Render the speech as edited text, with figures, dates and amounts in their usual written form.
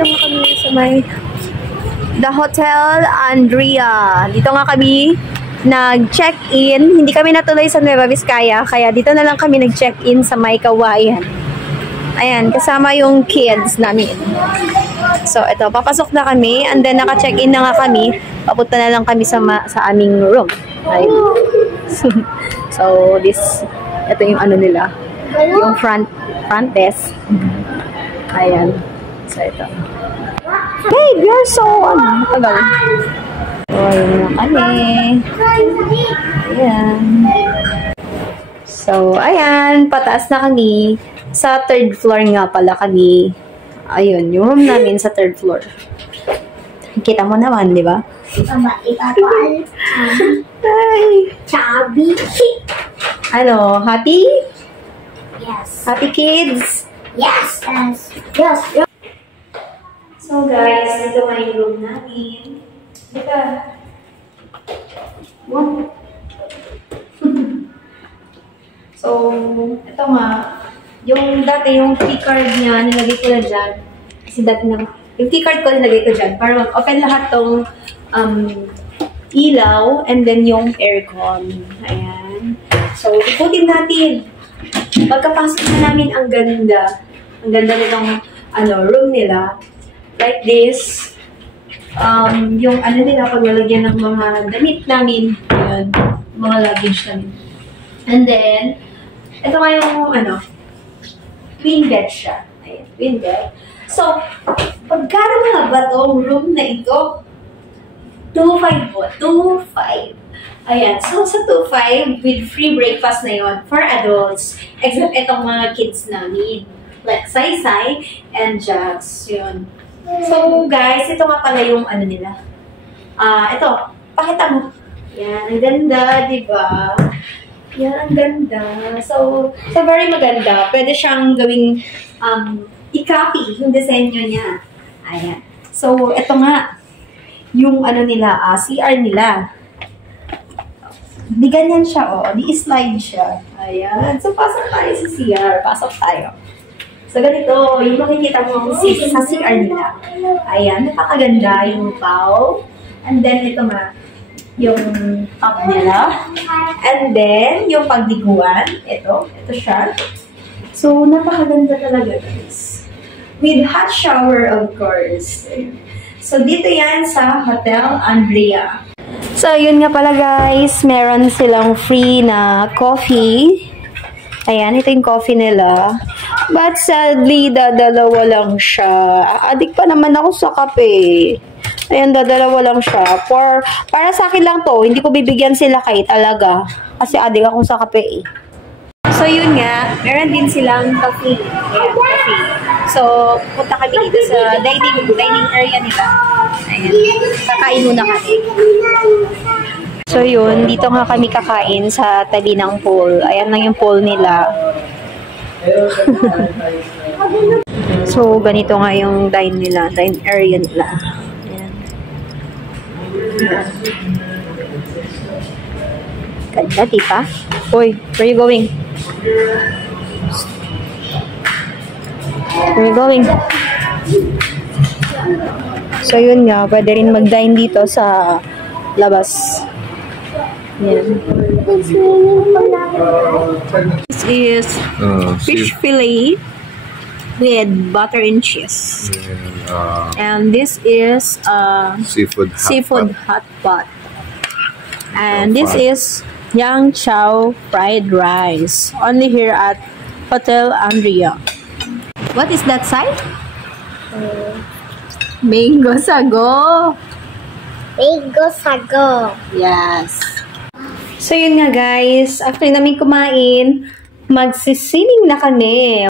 Dito nga kami sa may The Hotel Andrea. Dito nga kami nag-check-in. Hindi kami natuloy sa Nueva Vizcaya, kaya dito na lang kami nag-check-in sa may Kawayan. Ayan, kasama yung kids namin. So, ito, papasok na kami, and then naka-check-in na nga kami. Papunta na lang kami sa aming room. Ayun. So, ito yung ano nila. Yung front desk. Ayan. So, ito. Hey, you're so, tagal. So, ayun na kami. Ayan. So, ayan. Pataas na kami. Sa 3rd floor nga pala kami. Ayun, yung room namin sa 3rd floor. Kita mo naman, di ba? Ay. Chubby. Ano, happy? Yes. Happy kids? Yes. Yes. So guys, ito nga yung room namin. Ito. So, ito nga. Yung dati, yung keycard niya, nilagay ko na dyan. Kasi dati na, yung keycard ko nilagay ko dyan. Para mag-open lahat tong ilaw and then yung aircon. Ayan. So, ikutin natin. Pagkapasok na namin, ang ganda. Ang ganda nitong room nila. Like this. Yung nila, pag nalagyan ng mga damit namin. Ayan. Mga luggage namin. And then, ito nga yung, twin bed siya. Ayan, twin bed. So, pagkano nga ba itong room na ito? 2.5 po. 2.5. Ayan. So, sa 2.5, with free breakfast na yon for adults. Except itong mga kids namin. Like, Sai and Jax. Yun. So, guys, ito nga pala yung nila. Ito. Pakita mo. Yan. Ang ganda, diba? Yan, ang ganda. So very maganda. Pwede siyang gawing i-copy yung disenyo niya. Ayan. So, ito nga. Yung nila, CR nila. Di ganyan siya, oh. Di slide siya. Ayan. So, pasok tayo sa CR. Pasok tayo. So, ganito. Yung makikita mo sa CR nila. Ayan. Napakaganda yung bow. And then, ito nga. Yung top nila. And then, yung pagdiguan. Ito siya. So, napakaganda talaga, guys. With hot shower, of course. So, dito yan sa Hotel Andrea. So, yun nga pala, guys. Meron silang free na coffee. Ayan, ito yung coffee nila. But sadly, dadalawa lang siya. Adik pa naman ako sa kape. Ayan, dadalawa lang siya. Para sa akin lang to, hindi ko bibigyan sila kay talaga. Kasi adik ako sa kape eh. So, yun nga, meron din silang coffee. Ayan, coffee. So, punta kami dito sa dining area nila. Ayan, kakain muna kami. So, yun, dito nga kami kakain sa tabi ng pool. Ayan lang yung pool nila. So, ganito nga yung dine area nila. Ganda, diba? Uy, where you going? Where you going? So, yun nga. Pwede rin mag-dine dito sa labas. Yan. This is fish fillet with butter and cheese. And this is seafood hot pot. And this is Yang Chow fried rice. Only here at Hotel Andrea. What is that side? Mango sago. Mango sago. Yes. So yun nga guys, after namin kumain, magsisining na kami.